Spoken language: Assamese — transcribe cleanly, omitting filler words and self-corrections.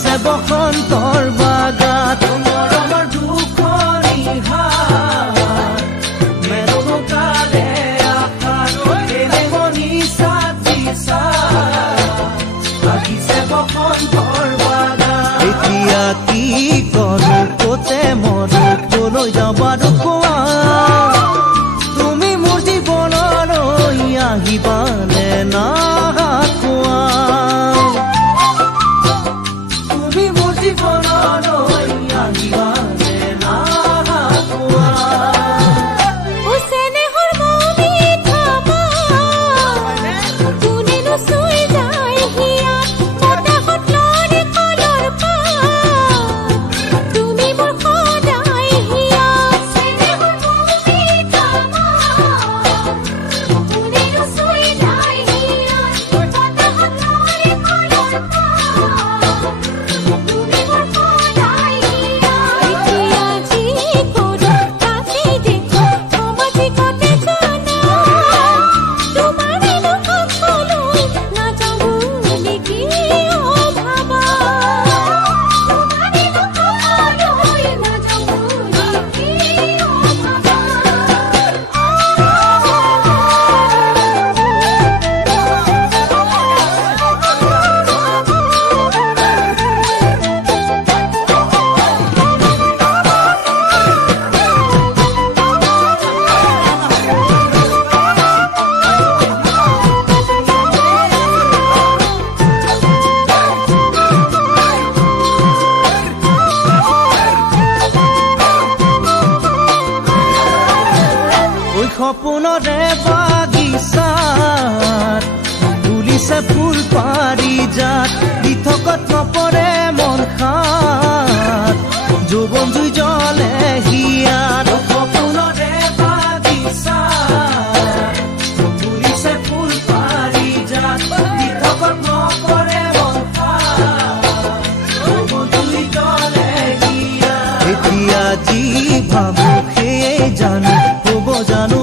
লাগিছে বসন্তৰ বাগাত মৰমৰ দুখনি হাত মেৰমকালে আশাৰ এনে মনি চাতিছা লাগিছে বসন্তৰ বাগাত এতিয়া কি কৰো কতে মৰো কলৈ যাওঁ বাৰু কোৱা তুমি মোৰ জীৱনলৈ আহিবানে না কোৱা তুমি মোৰ জীৱনলৈ আহিবানে না কোৱা সপোনৰে বাগিচাত ফুলিছে ফুল পাৰিজাত দিঠকত নপৰে মন খাত যৌৱন জুই জ্বলে হিয়াত সপোনৰে বাগিচাত ফুলিছে ফুল পাৰিজাত দিঠকত নপৰে মন খাত যৌৱন জুই জ্বলে হিয়াত এতিয়া যি ভাবো সেয়ে জানো হ'ব জানো